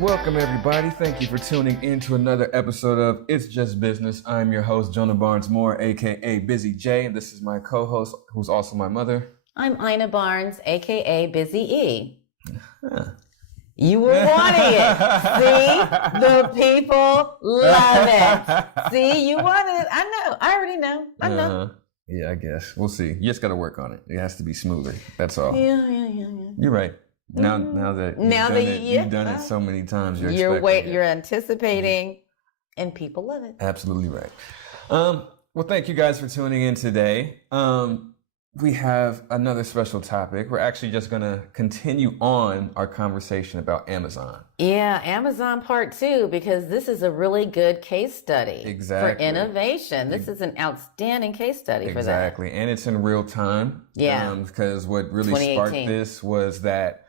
Welcome, everybody. Thank you for tuning in to another episode of It's Just Business. I'm your host, Jonah Barnes Moore, aka Busy J, and this is my co-host, who's also my mother. I'm Ina Barnes, aka Busy E. You were wanting it. See? The people love it. See? You wanted it. I know. I already know. I know. Yeah, I guess. We'll see. You just got to work on it. It has to be smoother. That's all. Yeah. You're right. Now that you've done it so many times, you're anticipating, and people love it. Absolutely right. Well, thank you guys for tuning in today. We have another special topic. We're actually just going to continue on our conversation about Amazon. Yeah, Amazon part 2, because this is a really good case study for innovation. This is an outstanding case study for that. Exactly, and it's in real time. Yeah. Because what really sparked this was that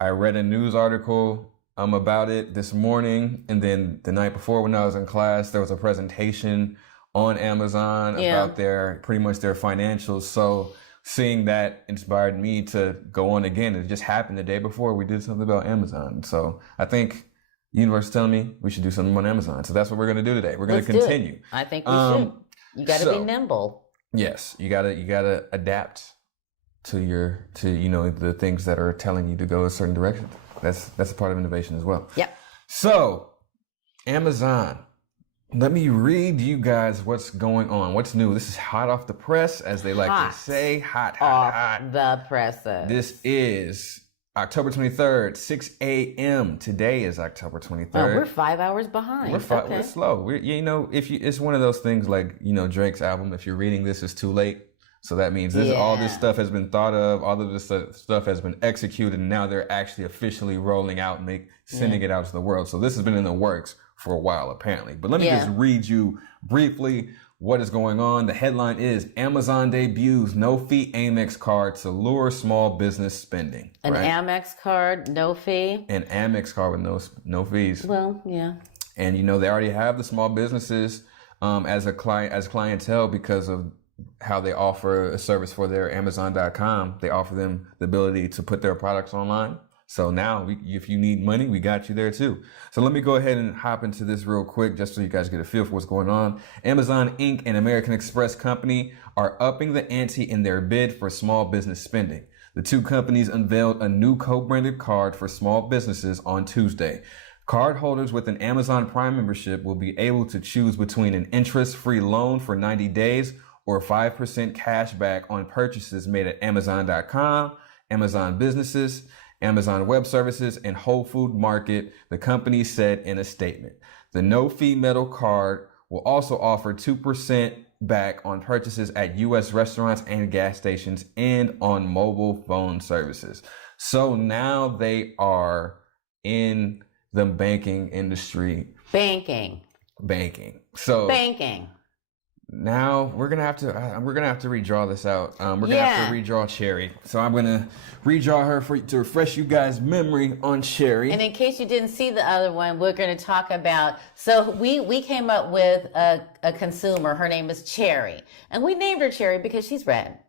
I read a news article about it this morning, and then the night before when I was in class, there was a presentation on Amazon about their financials. So seeing that inspired me to go on again. It just happened the day before we did something about Amazon. So I think the universe is telling me we should do something on Amazon. So that's what we're going to do today. We're going to continue. I think we should. You got to be nimble. Yes, you got to adapt to the things that are telling you to go a certain direction. That's a part of innovation as well. Yep. So Amazon. Let me read you guys what's going on. What's new? This is hot off the press, as they like to say. Hot. The presses. This is October 23rd, 6 a.m. Today is October 23rd. Oh, we're 5 hours behind. We're slow. It's one of those things like, Drake's album, if you're reading this, it's too late. So that means all this stuff has been thought of, all of this stuff has been executed, and now they're actually officially rolling out and sending it out to the world. So this has been in the works for a while, apparently. But let me just read you briefly what is going on. The headline is Amazon debuts no-fee Amex card to lure small business spending. An Amex card, no fee? An Amex card with no fees. Well, yeah. And, they already have the small businesses as clientele because of how they offer a service for their Amazon.com. They offer them the ability to put their products online. So now, if you need money, we got you there too. So let me go ahead and hop into this real quick, just so you guys get a feel for what's going on. Amazon Inc. and American Express Company are upping the ante in their bid for small business spending. The two companies unveiled a new co-branded card for small businesses on Tuesday. Cardholders with an Amazon Prime membership will be able to choose between an interest-free loan for 90 days or 5% cash back on purchases made at Amazon.com, Amazon Businesses, Amazon Web Services, and Whole Food Market, the company said in a statement. The no-fee metal card will also offer 2% back on purchases at U.S. restaurants and gas stations and on mobile phone services. So now they are in the banking industry. Banking. So banking. Now we're gonna have to redraw this out. We're gonna have to redraw Cherry. So I'm gonna redraw her to refresh you guys' memory on Cherry. And in case you didn't see the other one, we're gonna talk about. So we came up with a consumer. Her name is Cherry, and we named her Cherry because she's red.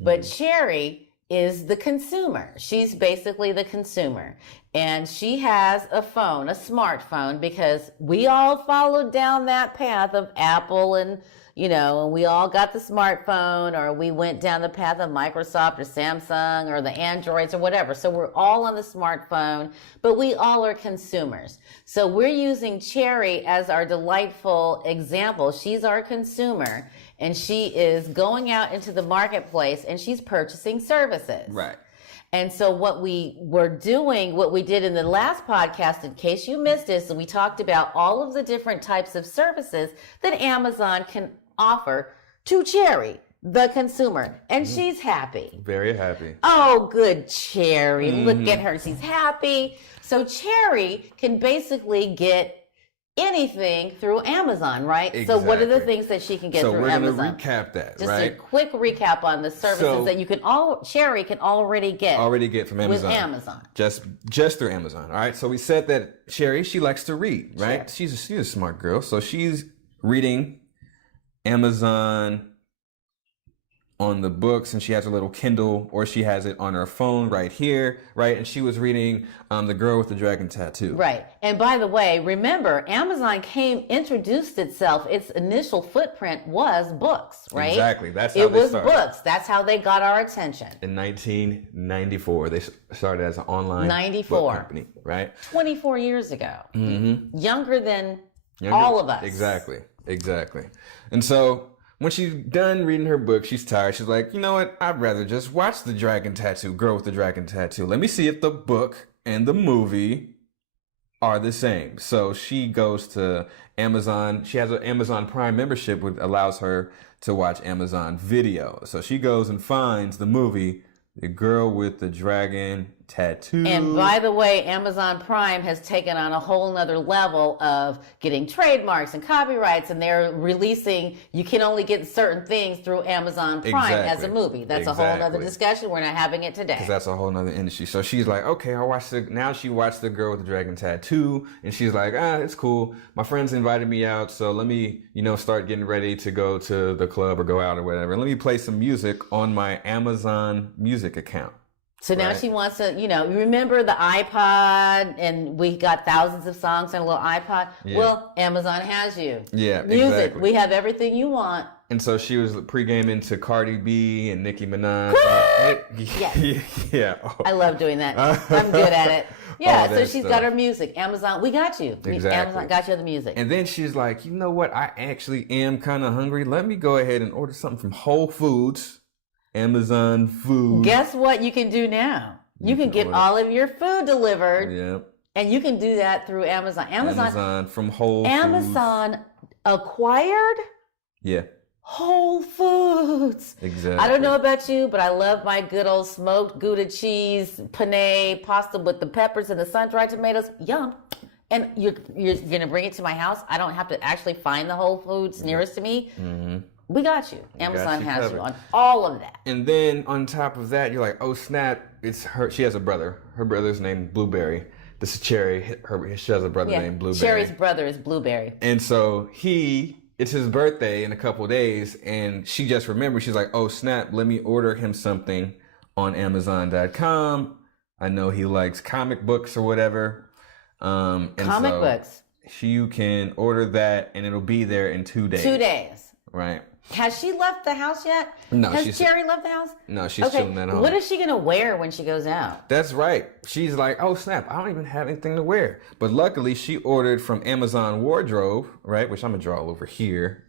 But Cherry is the consumer. She's basically the consumer, and she has a phone, a smartphone, because we all followed down that path of Apple and we all got the smartphone, or we went down the path of Microsoft or Samsung or the Androids or whatever. So we're all on the smartphone, but we all are consumers. So we're using Cherry as our delightful example. She's our consumer, and she is going out into the marketplace and she's purchasing services. Right. And so what we did in the last podcast, in case you missed it, so we talked about all of the different types of services that Amazon can offer to Cherry, the consumer. And she's happy. Very happy. Oh, good Cherry. Look at her. She's happy. So Cherry can basically get anything through Amazon, right? Exactly. So what are the things that she can get through Amazon? So we're going to recap that, just right? Just a quick recap on the services that you can Cherry can already get from Amazon. With Amazon. Just through Amazon. All right. So we said that Cherry, she likes to read, right? Sure. She's a smart girl. So she's reading Amazon on the books, and she has a little Kindle, or she has it on her phone right here, right? And she was reading The Girl with the Dragon Tattoo. Right. And by the way, remember, Amazon introduced itself, its initial footprint was books, right? Exactly. That's how it they was started. books. That's how they got our attention. In 1994, they started as an online 94. book company, right? 24 years ago. Younger than Younger- all of us. Exactly. And so when she's done reading her book, she's tired. She's like, you know what? I'd rather just watch The Dragon Tattoo, Girl with the Dragon Tattoo. Let me see if the book and the movie are the same. So she goes to Amazon. She has an Amazon Prime membership, which allows her to watch Amazon Video. So she goes and finds the movie, The Girl with the Dragon Tattoo. And by the way, Amazon Prime has taken on a whole nother level of getting trademarks and copyrights, and they're releasing, you can only get certain things through Amazon Prime as a Exactly. movie. That's a whole nother Exactly. discussion. We're not having it today. That's a whole nother industry. So she's like, okay, now she watched The Girl with the Dragon Tattoo, and she's like, it's cool. My friends invited me out, so let me, start getting ready to go to the club or go out or whatever. Let me play some music on my Amazon Music account. So now Right. she wants to, you remember the iPod, and we got thousands of songs on a little iPod? Yeah. Well, Amazon has you. Yeah, Music. exactly. We have everything you want. And so she was pre-gaming to Cardi B and Nicki Minaj. Yes. Yeah. Oh. I love doing that. I'm good at it. Yeah, All so that she's stuff. got her music. Amazon, we got you. Exactly. Amazon got you the music. And then she's like, you know what? I actually am kind of hungry. Let me go ahead and order something from Whole Foods, Amazon Food. Guess what you can do now? You can get order. all of your food delivered, Yeah. and you can do that through Amazon. Amazon from Whole Foods. Amazon acquired Yeah, Whole Foods. exactly. I don't know about you, but I love my good old smoked Gouda cheese, penne, pasta with the peppers and the sun-dried tomatoes. Yum. And you're going to bring it to my house. I don't have to actually find the Whole Foods nearest to me. Mm-hmm. We got you. Amazon you has covered. you on all of that. And then on top of that, you're like, oh snap! It's her. She has a brother. Her brother's named Blueberry. This is Cherry. She has a brother named Blueberry. Cherry's brother is Blueberry. And so it's his birthday in a couple of days, and she just remembered. She's like, oh snap! Let me order him something on Amazon.com. I know he likes comic books or whatever. And Comic so books. You can order that, and it'll be there in 2 days. 2 days. Right. Has she left the house yet? No, Has she's- Cherry left the house? No, she's Okay. chilling at home. What is she going to wear when she goes out? That's right. She's like, oh snap, I don't even have anything to wear. But luckily, she ordered from Amazon Wardrobe, right? Which I'm gonna draw over here.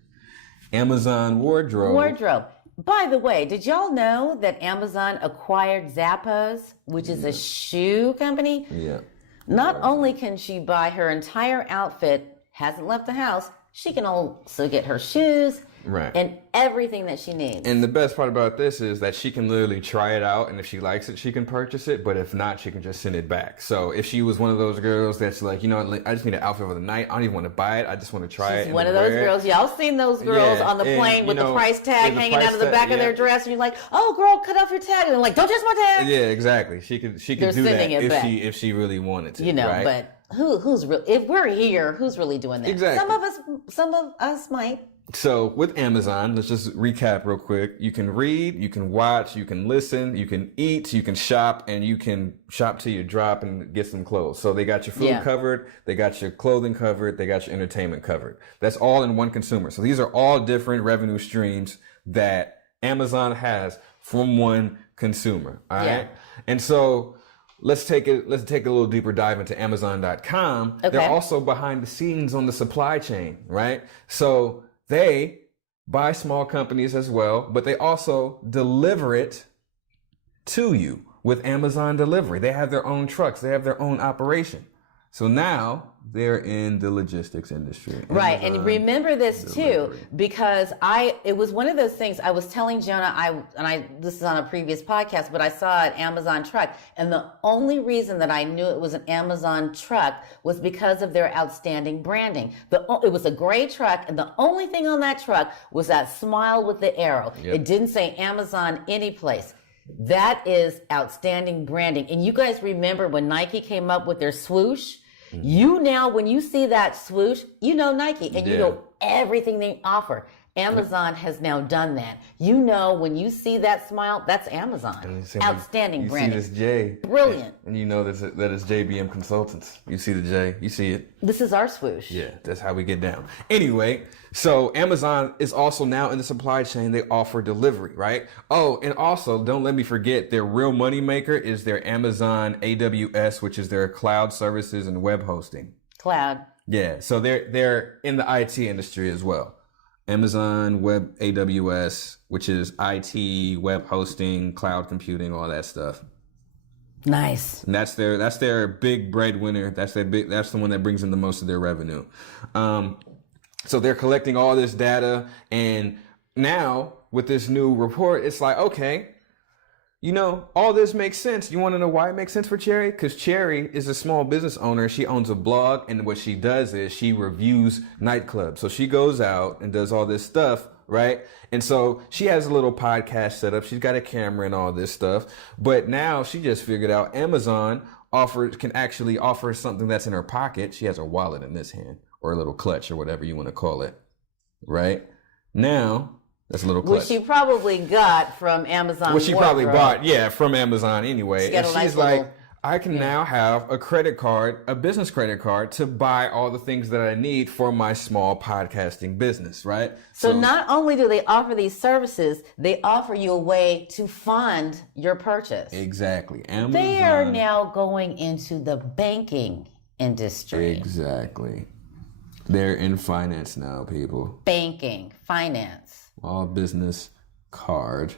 Amazon Wardrobe. Wardrobe. By the way, did y'all know that Amazon acquired Zappos, which is a shoe company? Yeah. Not only can she buy her entire outfit, hasn't left the house, she can also get her shoes Right. and everything that she needs. And the best part about this is that she can literally try it out, and if she likes it, she can purchase it. But if not, she can just send it back. So if she was one of those girls that's like, I just need an outfit for the night. I don't even want to buy it. I just want to try it. She's and one of wear those it. girls. Y'all seen those girls Yeah, on the and, plane with the price tag yeah, the hanging out price of the back tag, of their yeah. dress, and you're like, "Oh, girl, cut off your tag." And they're like, "Don't touch my tag." Yeah, exactly. She could They're do that sending it back. if she really wanted to. Right? But who's real? If we're here, who's really doing that? Exactly. Some of us might. So with Amazon, let's just recap real quick. You can read, you can watch, you can listen, you can eat, you can shop, and you can shop till you drop and get some clothes. So they got your food Yeah. covered, they got your clothing covered, they got your entertainment covered. That's all in one consumer. So these are all different revenue streams that Amazon has from one consumer. All right. Yeah. And so let's take a little deeper dive into Amazon.com. Okay. They're also behind the scenes on the supply chain, right? So they buy small companies as well, but they also deliver it to you with Amazon delivery. They have their own trucks. They have their own operation. So now they're in the logistics industry. Right. And Amazon remember this delivery. too, because it was one of those things I was telling Jonah, this is on a previous podcast, but I saw an Amazon truck. And the only reason that I knew it was an Amazon truck was because of their outstanding branding. It was a gray truck, and the only thing on that truck was that smile with the arrow. Yep. It didn't say Amazon anyplace. That is outstanding branding. And you guys remember when Nike came up with their swoosh? You now, when you see that swoosh, you know Nike, and you Yeah. know everything they offer. Amazon has now done that. You know, when you see that smile, that's Amazon. Outstanding branding. You see this J. Brilliant. And you know that it's JBM Consultants. You see the J. You see it. This is our swoosh. Yeah, that's how we get down. Anyway, so Amazon is also now in the supply chain. They offer delivery, right? Oh, and also don't let me forget their real money maker is their Amazon AWS, which is their cloud services and web hosting. Cloud. Yeah, so they're in the IT industry as well. Amazon Web AWS, which is IT, web hosting, cloud computing, all that stuff. Nice. And that's their big breadwinner. That's the one that brings in the most of their revenue. So they're collecting all this data, and now with this new report, it's like, okay, you know, all this makes sense. You want to know why it makes sense for Cherry? Because Cherry is a small business owner. She owns a blog, and what she does is she reviews nightclubs. So she goes out and does all this stuff, right? And so she has a little podcast set up. She's got a camera and all this stuff. But now she just figured out Amazon can actually offer something that's in her pocket. She has a wallet in this hand, or a little clutch, or whatever you want to call it, right? Now, that's a little clutch. Which she probably got from Amazon. Which she probably bought, from Amazon anyway. And she's like, I can now have a credit card, a business credit card, to buy all the things that I need for my small podcasting business, right? So not only do they offer these services, they offer you a way to fund your purchase. Exactly. Amazon. They are now going into the banking industry. Exactly. They're in finance now, people. Banking, finance. All business card.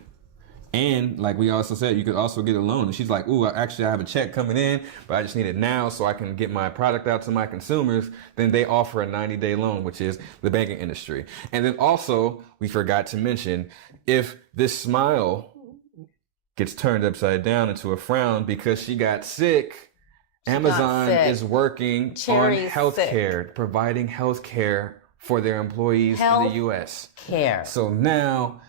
And like we also said, you could also get a loan. And she's like, ooh, actually I have a check coming in, but I just need it now so I can get my product out to my consumers. Then they offer a 90-day loan, which is the banking industry. And then also, we forgot to mention, if this smile gets turned upside down into a frown because she got sick, Amazon is working on healthcare, providing healthcare for their employees in the U.S. Care. So now,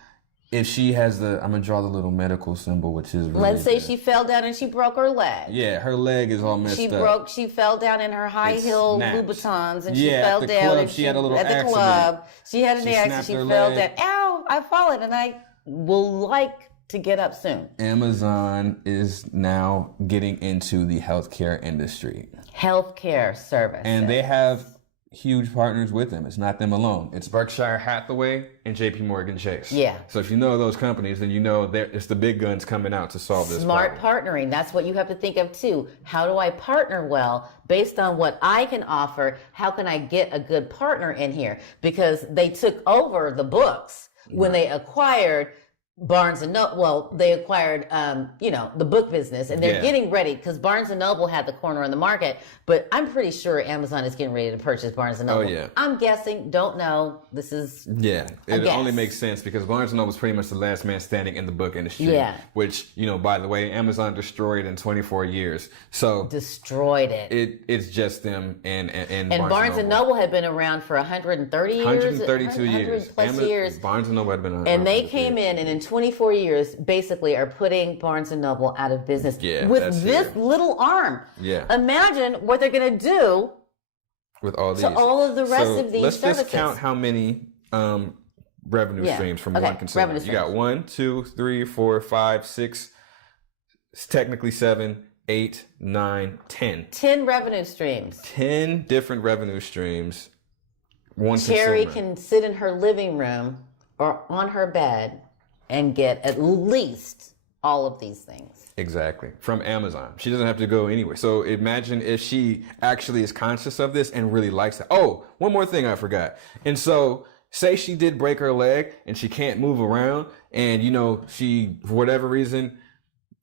if she has I'm going to draw the little medical symbol, which is really Let's say she fell down and she broke her leg. Yeah, her leg is all messed up. She fell down in her high-heel Louboutins and she at fell the down. Club, she had a little at accident. the club. She had an accident. She fell down. Ow, I've fallen and I will like to get up soon. Amazon is now getting into the healthcare industry. Healthcare service. And they have huge partners with them. It's not them alone. It's Berkshire Hathaway and JP Morgan Chase. Yeah. So if you know those companies, then you know it's the big guns coming out to solve this Smart problem. partnering. That's what you have to think of too. How do I partner well based on what I can offer? How can I get a good partner in here? Because they took over the books when they acquired Barnes and Noble. Well, they acquired, the book business, and they're getting ready because Barnes and Noble had the corner on the market. But I'm pretty sure Amazon is getting ready to purchase Barnes and Noble. Oh yeah. I'm guessing. Don't know. This is It only makes sense because Barnes and Noble was pretty much the last man standing in the book industry. Yeah. Which by the way, Amazon destroyed in 24 years. So destroyed it. It's just them and Barnes and Noble had been around for 130 years. 132 years. 100 plus years. Barnes and Noble had been around. And they came in and in 24 years basically are putting Barnes and Noble out of business with this little arm. Yeah. Imagine what they're going to do with all these. To all of the rest of these let's services. Just count how many revenue streams from one consumer. You got 1, 2, 3, 4, 5, 6, technically 7, 8, 9, 10. 10 revenue streams. 10 different revenue streams. One Cherry consumer. can sit in her living room or on her bed and get at least all of these things. Exactly. From Amazon. She doesn't have to go anywhere. So imagine if she actually is conscious of this and really likes it. Oh, one more thing I forgot. And so say she did break her leg and she can't move around and, she, for whatever reason,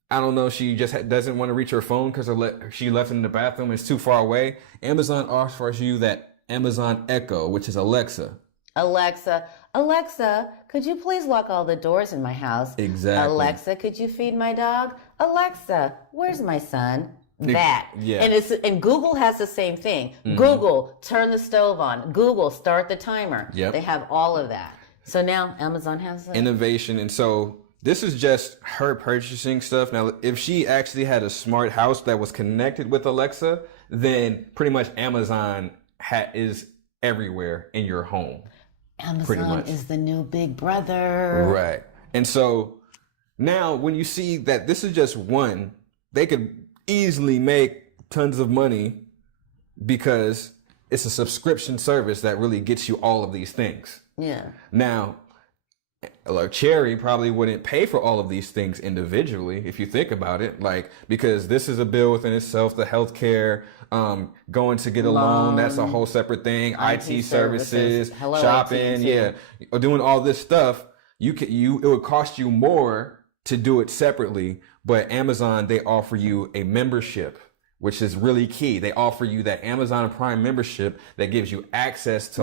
I don't know, she just doesn't want to reach her phone because she left it in the bathroom and it's too far away. Amazon offers you that Amazon Echo, which is Alexa. Alexa, could you please lock all the doors in my house? Exactly. Alexa, could you feed my dog? Alexa, where's my son? That. Yeah. And Google has the same thing. Mm-hmm. Google, turn the stove on. Google, start the timer. Yep. They have all of that. So now Amazon has innovation. And so this is just her purchasing stuff. Now, if she actually had a smart house that was connected with Alexa, then pretty much Amazon is everywhere in your home. Amazon much. is the new big brother. Right. And so now when you see that this is just one, they could easily make tons of money because it's a subscription service that really gets you all of these things. Yeah. Now, like Cherry probably wouldn't pay for all of these things individually if you think about it, like, because this is a bill within itself. The healthcare, going to get a loan, that's a whole separate thing. IT services, Hello, shopping, AT&T. doing all this stuff. It would cost you more to do it separately, but Amazon, they offer you a membership, which is really key. They offer you that Amazon Prime membership that gives you access to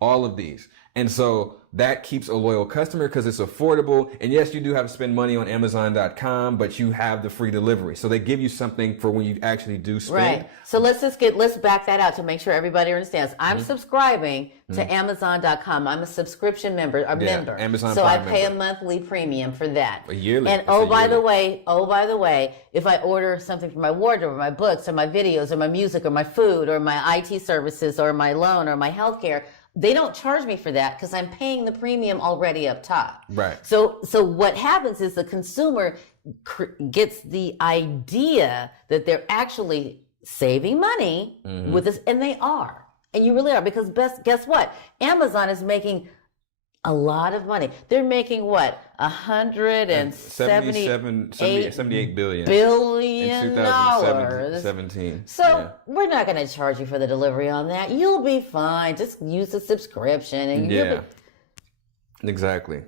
all of these. And so that keeps a loyal customer because it's affordable. And yes, you do have to spend money on Amazon.com, but you have the free delivery. So they give you something for when you actually do spend. Right. So let's back that out to make sure everybody understands. I'm subscribing to Amazon.com. I'm a subscription member, Amazon so Prime I pay member. a monthly premium for that. A yearly. And by the way, if I order something for my wardrobe, or my books, or my videos, or my music, or my food, or my IT services, or my loan, or my healthcare, they don't charge me for that because I'm paying the premium already up top. Right. So what happens is the consumer gets the idea that they're actually saving money with this, and they are, and you really are, because guess what? Amazon is making a lot of money. They're making what? $78 billion billion in dollars. 2017. So we're not going to charge you for the delivery on that. You'll be fine. Just use the subscription, and you'll be exactly.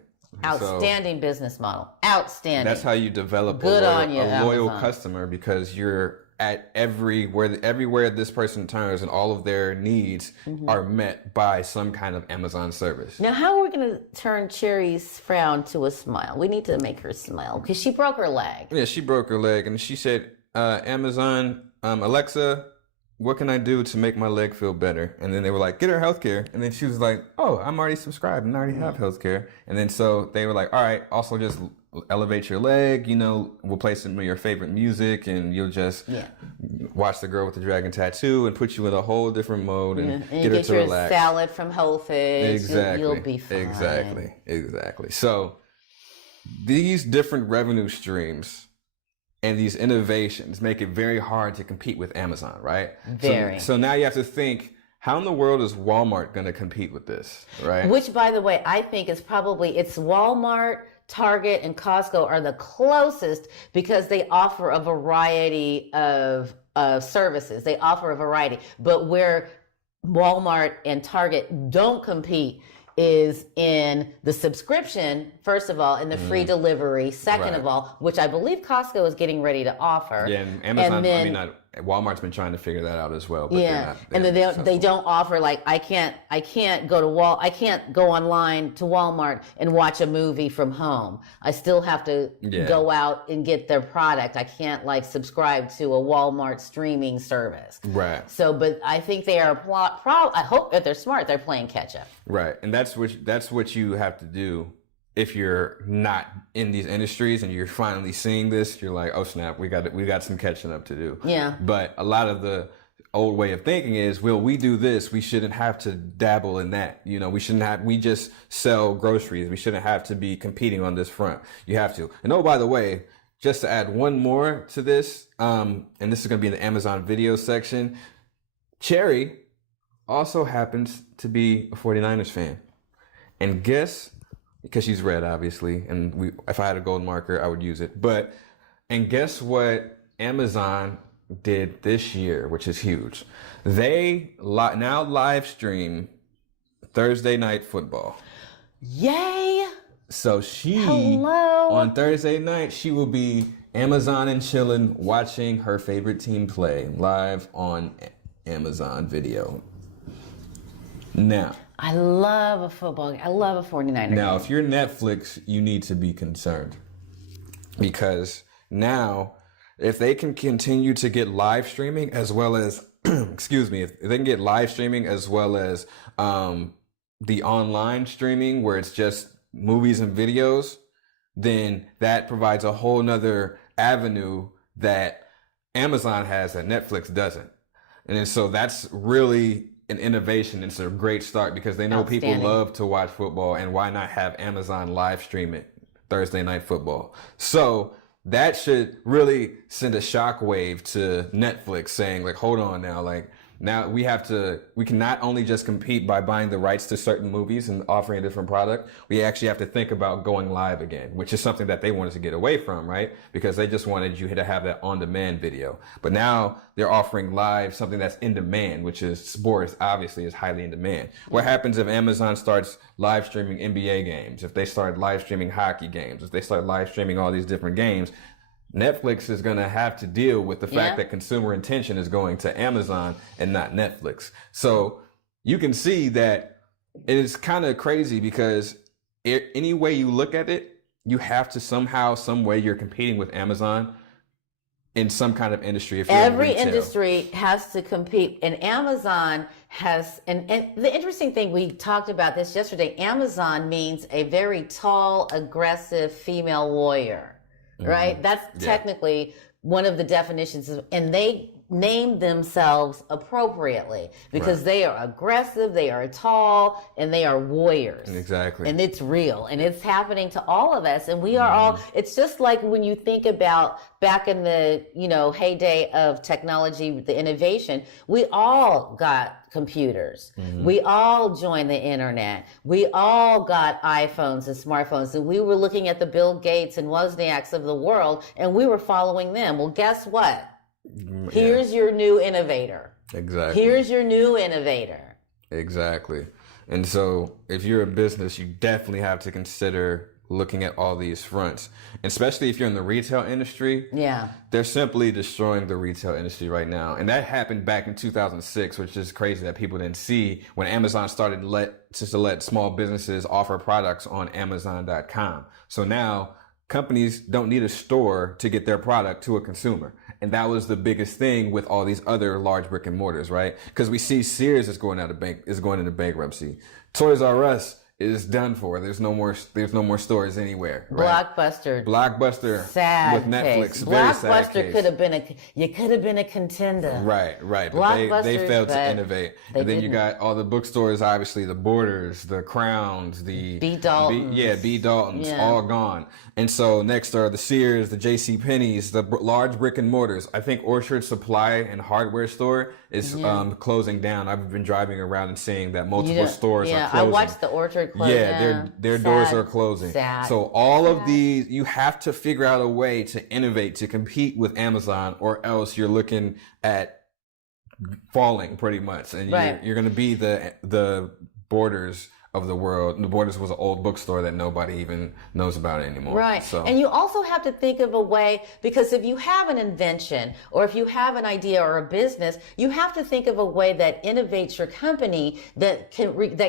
outstanding business model. Outstanding. That's how you develop Good on you, a loyal Amazon. customer, because you're at everywhere this person turns, and all of their needs are met by some kind of Amazon service. Now, how are we going to turn Cherry's frown to a smile? We need to make her smile because she broke her leg. Yeah, she broke her leg, and she said, Amazon, Alexa, what can I do to make my leg feel better? And then they were like, get her healthcare. And then she was like, oh, I'm already subscribed and I already have healthcare. And then so they were like, all right, also just elevate your leg, we'll play some of your favorite music, and you'll just watch the girl with the dragon tattoo and put you in a whole different mode and And get her get to your relax. salad from Whole Foods. Exactly. You'll be fine. Exactly. So these different revenue streams and these innovations make it very hard to compete with Amazon, right? Very. So now you have to think, how in the world is Walmart going to compete with this, right? Which, by the way, I think it's Walmart, Target, and Costco are the closest because they offer a variety of services. They offer a variety. But where Walmart and Target don't compete is in the subscription, first of all, and the free delivery, second of all, which I believe Costco is getting ready to offer. Yeah, and Amazon, Walmart's been trying to figure that out as well. But and then they don't offer, like, I can't go online to Walmart and watch a movie from home. I still have to go out and get their product. I can't subscribe to a Walmart streaming service. Right. So, but I think they are I hope that they're smart. They're playing catch up. Right, and that's what you have to do. If you're not in these industries and you're finally seeing this, you're like, oh snap, we got some catching up to do. Yeah. But a lot of the old way of thinking is, well, we do this, we shouldn't have to dabble in that. We just sell groceries. We shouldn't have to be competing on this front. You have to. And oh, by the way, just to add one more to this, and this is going to be in the Amazon video section, Cherry also happens to be a 49ers fan. And because she's red, obviously, and if I had a gold marker, I would use it. And guess what Amazon did this year, which is huge? They now live stream Thursday Night Football. Yay! So on Thursday night, she will be Amazon and chilling, watching her favorite team play live on Amazon Video. Now, I love a 49er Now, game. if you're Netflix, you need to be concerned, because now, if they can continue to get live streaming as well as, if they can get live streaming as well as the online streaming where it's just movies and videos, then that provides a whole nother avenue that Amazon has that Netflix doesn't. And then so that's really an innovation. It's a great start because they know people Outstanding. love to watch football, and why not have Amazon live stream it, Thursday Night Football. So that should really send a shockwave to Netflix saying like, hold on now, like now we can not only just compete by buying the rights to certain movies and offering a different product, we actually have to think about going live again, which is something that they wanted to get away from, right? Because they just wanted you to have that on-demand video. But now they're offering live something that's in demand, which is sports, obviously is highly in demand. What happens if Amazon starts live streaming NBA games, if they start live streaming hockey games, if they start live streaming all these different games? Netflix is going to have to deal with the fact that consumer attention is going to Amazon and not Netflix. So you can see that it is kind of crazy because any way you look at it, you have to somehow, some way you're competing with Amazon in some kind of industry. If you're Every in retail. industry has to compete, and Amazon has, and the interesting thing, we talked about this yesterday, Amazon means a very tall, aggressive female warrior. Right? That's technically one of the definitions and they named themselves appropriately because they are aggressive, they are tall, and they are warriors. Exactly. And it's real and it's happening to all of us. And we are all, it's just like when you think about back in the, heyday of technology, the innovation, we all got computers. We all joined the internet. We all got iPhones and smartphones, and we were looking at the Bill Gates and Wozniaks of the world, and we were following them. Well, guess what? Here's your new innovator. Exactly. Here's your new innovator. Exactly. And so if you're a business, you definitely have to consider looking at all these fronts, especially if you're in the retail industry. Yeah. They're simply destroying the retail industry right now. And that happened back in 2006, which is crazy that people didn't see when Amazon started to let small businesses offer products on Amazon.com. So now companies don't need a store to get their product to a consumer. And that was the biggest thing with all these other large brick and mortars, right? Because we see Sears is going into bankruptcy. Toys R Us is done for. There's no more stores anywhere. Right? Blockbuster sad with Netflix. Case. Very sad Blockbuster case. could have been a contender. Right. But they failed to innovate. And then you didn't. got all the bookstores, obviously the Borders, the Crowns, the B. Daltons. B. Daltons, Yeah. all gone. And so next are the Sears, the J.C. Penney's, the large brick and mortars. I think Orchard Supply and Hardware Store is closing down. I've been driving around and seeing that multiple stores are closing. I watched the Orchard close down. Their doors are closing. Sad. So all of these, you have to figure out a way to innovate, to compete with Amazon, or else you're looking at falling pretty much. And you're going to be the Borders of the world. And the Borders was an old bookstore that nobody even knows about anymore. Right. So. And you also have to think of a way, because if you have an invention or if you have an idea or a business, you have to think of a way that innovates your company that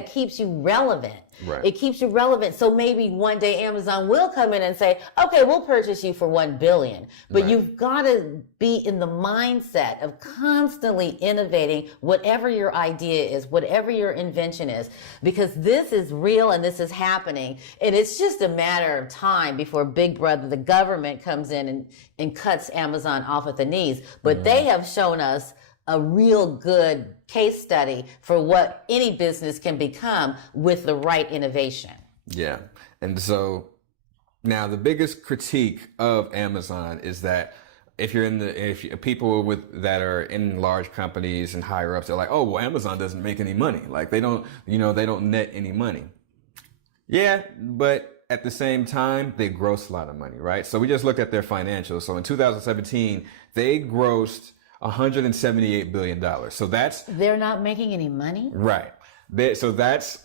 keeps you relevant. Right. It keeps you relevant. So maybe one day Amazon will come in and say, okay, we'll purchase you for $1 billion. But you've got to be in the mindset of constantly innovating whatever your idea is, whatever your invention is, because this is real and this is happening. And it's just a matter of time before Big Brother, the government, comes in and cuts Amazon off at the knees. But they have shown us a real good case study for what any business can become with the right innovation. Yeah. And so now the biggest critique of Amazon is that if people that are in large companies and higher ups, they're like, oh, well, Amazon doesn't make any money. Like they don't net any money. Yeah, but at the same time, they gross a lot of money, right? So we just looked at their financials. So in 2017, they grossed $178 billion. So they're not making any money? Right. So that's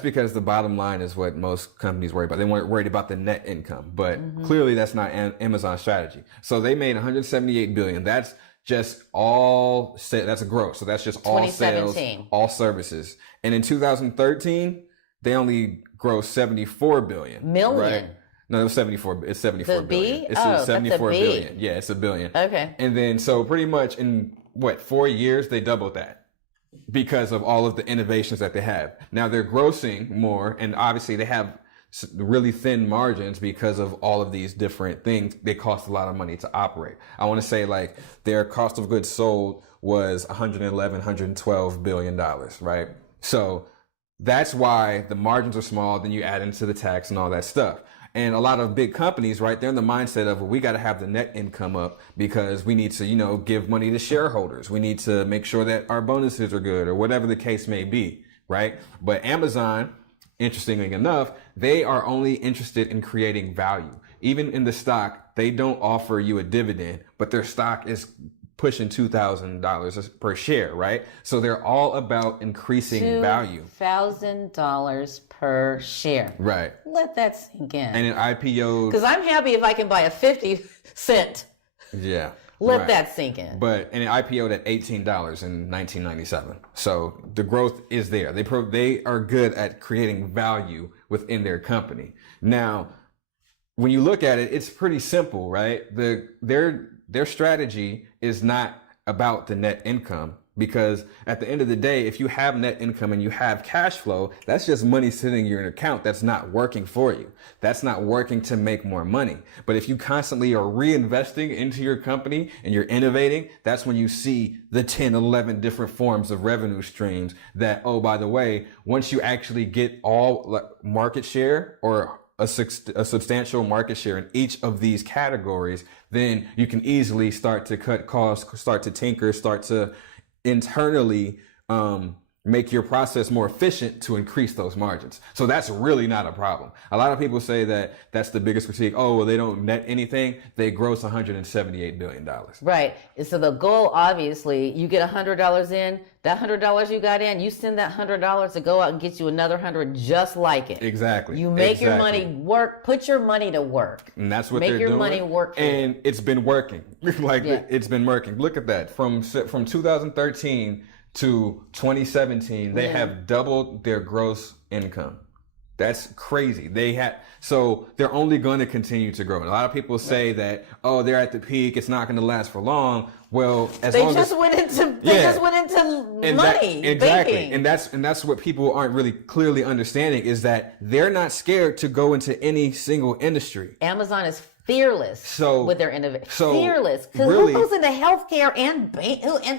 because the bottom line is what most companies worry about. They weren't worried about the net income, but clearly that's not Amazon's strategy. So they made $178 billion. That's just that's a gross. So that's just all sales, all services. And in 2013, they only grossed $74 billion. Million. Right? No, it was 74. It's 74 billion. B? It's Oh, 74 that's a B. billion. Yeah, it's $1 billion. Okay. And then so pretty much in 4 years they doubled that because of all of the innovations that they have. Now they're grossing more, and obviously they have really thin margins because of all of these different things. They cost a lot of money to operate. I want to say like their cost of goods sold was 112 billion dollars, right? So that's why the margins are small. Then you add into the tax and all that stuff. And a lot of big companies, right, they're in the mindset of, well, we got to have the net income up because we need to, give money to shareholders. We need to make sure that our bonuses are good or whatever the case may be, right? But Amazon, interestingly enough, they are only interested in creating value. Even in the stock, they don't offer you a dividend, but their stock is pushing $2,000 per share, right? So they're all about increasing value. $2,000 per share. Right. Let that sink in. And an IPO. Because I'm happy if I can buy a 50 cent. Yeah. Let that sink in. But and it IPO'd at $18 in 1997. So the growth is there. They are good at creating value within their company. Now, when you look at it, it's pretty simple, right? Their strategy is not about the net income, because at the end of the day, if you have net income and you have cash flow, that's just money sitting in your account that's not working for you. That's not working to make more money. But if you constantly are reinvesting into your company and you're innovating, that's when you see the 10, 11 different forms of revenue streams that, oh, by the way, once you actually get all market share or a substantial market share in each of these categories, then you can easily start to cut costs, start to tinker, start to internally make your process more efficient to increase those margins. So that's really not a problem. A lot of people say that that's the biggest critique. Oh, well, they don't net anything. They gross $178 billion. Right. And so the goal, obviously, you get $100 in, that $100 you got in, you send that $100 to go out and get you another 100 just like it. Exactly. You make your money work, put your money to work. And that's what they're doing. Make your money work. And it's been working. It's been working. Look at that. From 2013 to 2017, they have doubled their gross income. That's crazy. So they're only going to continue to grow. And a lot of people say that, oh, they're at the peak, it's not going to last for long. Well, they just went into money. Exactly. Banking. And that's what people aren't really clearly understanding, is that they're not scared to go into any single industry. Amazon is fearless with their innovation. Fearless. Because really, who goes into healthcare and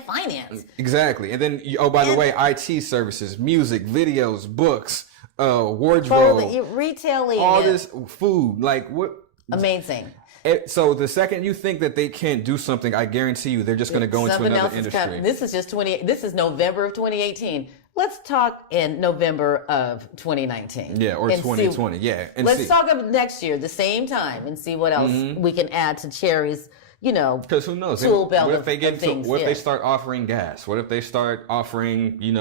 finance? Exactly. And then, by the way, IT services, music, videos, books, wardrobe, retailing, all this food, like what? Amazing. So the second you think that they can't do something, I guarantee you they're just going to go into another industry. This is November of 2018. Let's talk in November of 2019. Yeah, or 2020. Let's talk about next year, the same time, and see what else we can add to Cherry's, because who knows? Tool belt. What if they what if they start offering gas? What if they start offering, in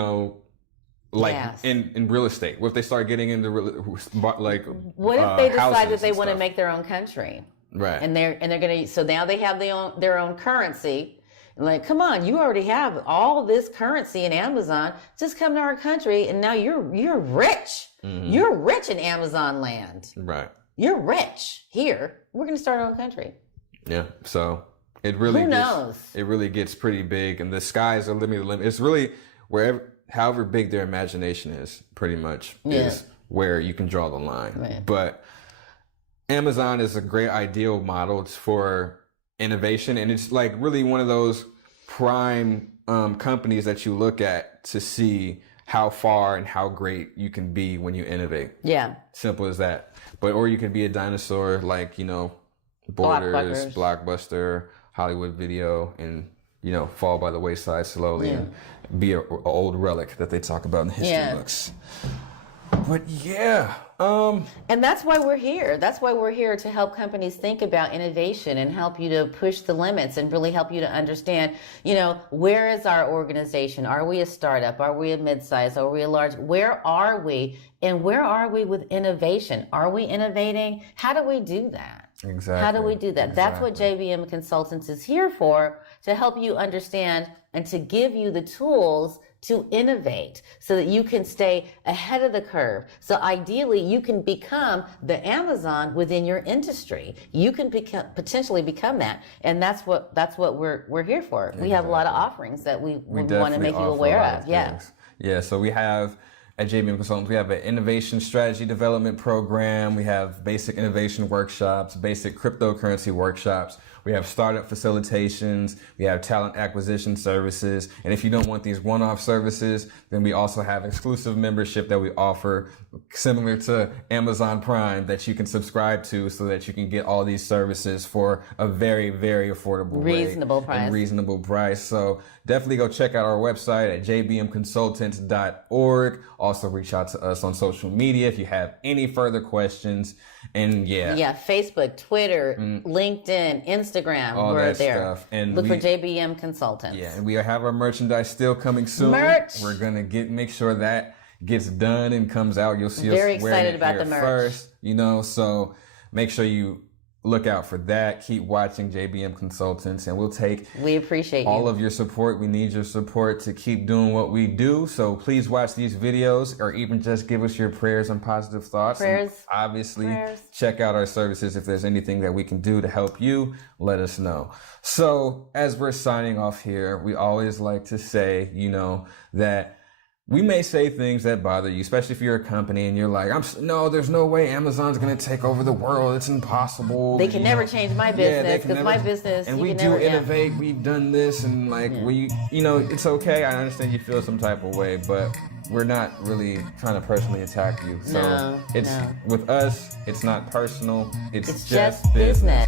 real estate? What if they start getting into what if they decide that they want to make their own country? Right. And they're gonna, so now they have their own currency. Like, come on, you already have all this currency in Amazon. Just come to our country, and now you're rich. Mm-hmm. You're rich in Amazon land. Right. You're rich here. We're going to start our own country. Yeah. So it really it really gets pretty big, and the skies are the limit. It's really however big their imagination is, pretty much is where you can draw the line. Right. But Amazon is a great ideal model for innovation, and it's like really one of those prime companies that you look at to see how far and how great you can be when you innovate. Yeah, simple as that. Or you can be a dinosaur like Borders, Blockbuster, Hollywood Video, and fall by the wayside slowly and be an old relic that they talk about in history books. But and that's why we're here. That's why we're here, to help companies think about innovation and help you to push the limits and really help you to understand, where is our organization? Are we a startup? Are we a mid-size? Are we a large? Where are we? And where are we with innovation? Are we innovating? How do we do that? Exactly. How do we do that? Exactly. That's what JBM Consultants is here for, to help you understand and to give you the tools to innovate so that you can stay ahead of the curve. So ideally, you can become the Amazon within your industry. You can potentially become that. And that's what we're here for. Exactly. We have a lot of offerings that we want to make you aware of. Yeah, so we have at JBM Consultants. We have an innovation strategy development program. We have basic innovation workshops, basic cryptocurrency workshops. We have startup facilitations. We have talent acquisition services. And if you don't want these one-off services, then we also have exclusive membership that we offer similar to Amazon Prime that you can subscribe to so that you can get all these services for a very, very affordable Reasonable rate price. and reasonable price. So definitely go check out our website at jbmconsultants.org. Also reach out to us on social media if you have any further questions. And Yeah, Facebook, Twitter, LinkedIn, Instagram, all we're that there. stuff. And Look for JBM Consultants. Yeah, and we have our merchandise still coming soon. Merch! We're gonna make sure that gets done and comes out. You'll see Very us wearing excited it about here the merch. first. So make sure you look out for that. Keep watching JBM Consultants, and we'll take We appreciate you. all of your support. We need your support to keep doing what we do. So please watch these videos, or even just give us your prayers and positive thoughts. And obviously, check out our services. If there's anything that we can do to help you, let us know. So as we're signing off here, we always like to say, that we may say things that bother you, especially if you're a company and you're like, no, there's no way Amazon's going to take over the world. It's impossible. They can never change my business because my business, and you we can do never, innovate. We've done this, and it's okay. I understand you feel some type of way, but we're not really trying to personally attack you. So No. with us, it's not personal. It's It's just business.